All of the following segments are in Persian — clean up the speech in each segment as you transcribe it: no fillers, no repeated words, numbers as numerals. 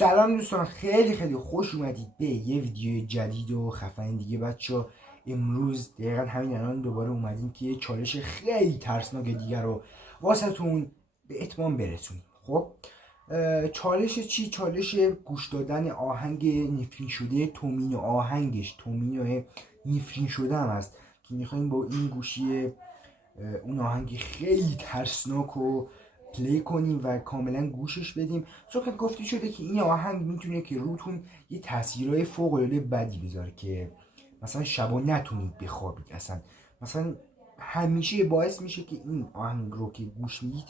سلام دوستان، خیلی خوش اومدید به یه ویدیو جدید و خفن دیگه. بچه امروز دقیقا همین الان دوباره اومدیم که یه چالش خیلی ترسناک دیگر رو واسهتون به اتمام برسونیم. خب چالش چی؟ چالش گوش دادن آهنگ نفرین شده تومینو. آهنگش تومینو نفرین شده هم هست که میخوایم با این گوشی اون آهنگ خیلی ترسناک و پلی کنیم و کاملا گوشش بدیم، چون که گفته شده که این آهنگ میتونه که روتون یه تاثیرهای فوق العاده بدی بذاره، که مثلا شبا نتونید بخوابید. اصلا مثلا همیشه باعث میشه که این آهنگ رو که گوش میدید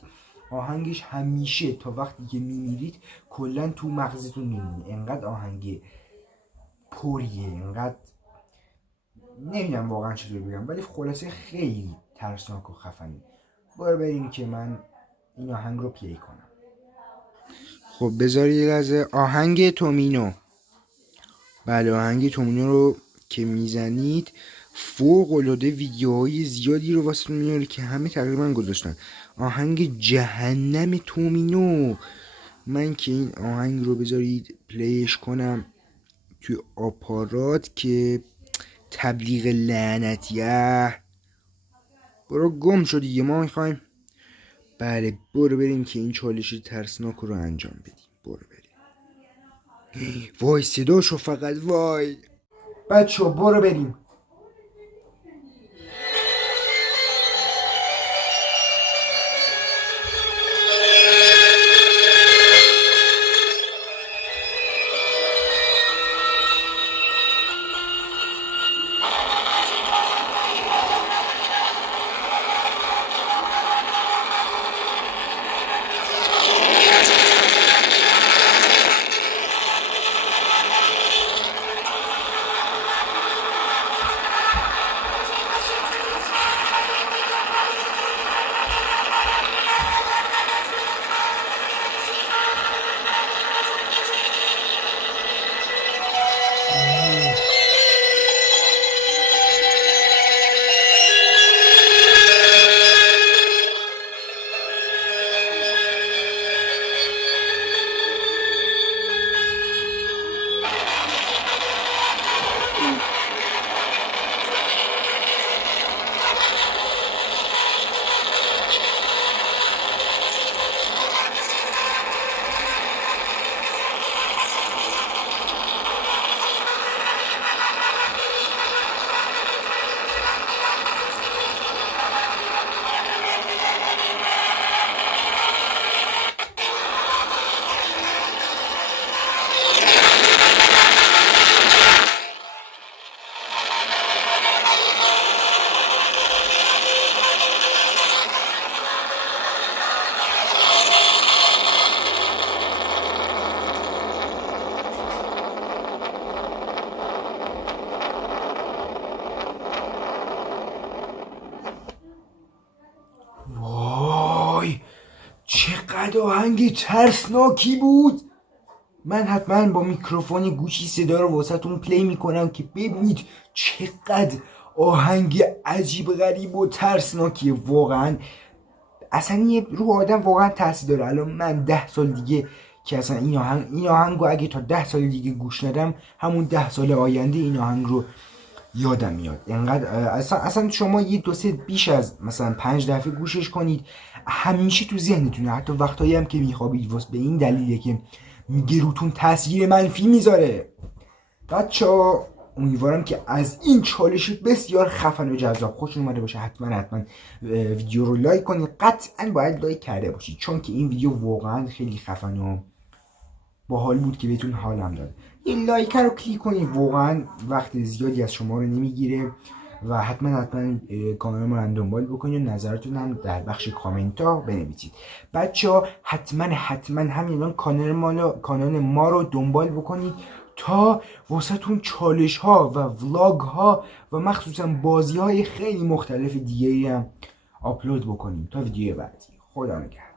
آهنگش همیشه تا وقتی که میمیرید کلا تو مغزتون میمونه. انقدر آهنگ پریه، انقدر نمیدونم واقعا چطور بگم، ولی خلاصه خیلی ترسناک و خفنی. برو بریم که من این آهنگ رو پلی کنم. خب بذارید یه لحظه. آهنگ تومینو. بله، آهنگ تومینو رو که میزنید فوق العاده ویدیوهای زیادی رو واسه میاره که همه تقریبا گذاشتن. آهنگ جهنم تومینو. من که این آهنگ رو بذارید پلیش کنم توی آپارات که تبلیغ لعنتیه. برو گم شو دیگه، ما میخوایم. بله برو بریم که این چالش ترسناک رو انجام بدیم. برو بریم. وای صداشو فقط، وای بچه برو بریم. وای چقدر آهنگ ترسناکی بود. من حتما با میکروفون گوشی صدا رو واسهتون پلی میکنم که ببینید چقدر آهنگ عجیب غریب و ترسناکیه. واقعا اصلا یه رو آدم واقعا تاثیر داره. الان من 10 سال دیگه که اصلا این آهنگ رو اگه تا 10 سال دیگه گوش ندم، همون 10 سال آینده این آهنگ رو یادم میاد. اینقدر اصلا شما یه دو سه بیش از مثلا 5 دفعه گوشش کنید، همیشه تو ذهنتونه، حتی وقتایی هم که میخوابید. واسه به این دلیله که میگه روتون تاثیر منفی میذاره. بچه‌ها امیدوارم که از این چالش بسیار خفن و جذاب خوشتون اومده باشه. حتما ویدیو رو لایک کنید. قطعا باید لایک کرده باشید، چون که این ویدیو واقعا خیلی خفن و باحال بود که بهتون حالم داد. این لایک رو کلیک کنید، واقعا وقت زیادی از شما رو نمیگیره. و حتما کانال ما رو دنبال بکنید و نظرتون هم در بخش کامنت ها بنویسید. بچه‌ها حتما همین الان کانال ما رو دنبال بکنید تا واسهتون چالش ها و ولاگ ها و مخصوصا بازی های خیلی مختلف دیگه هم آپلود بکنیم. تا ویدیو بعدی، خدا نگهدار.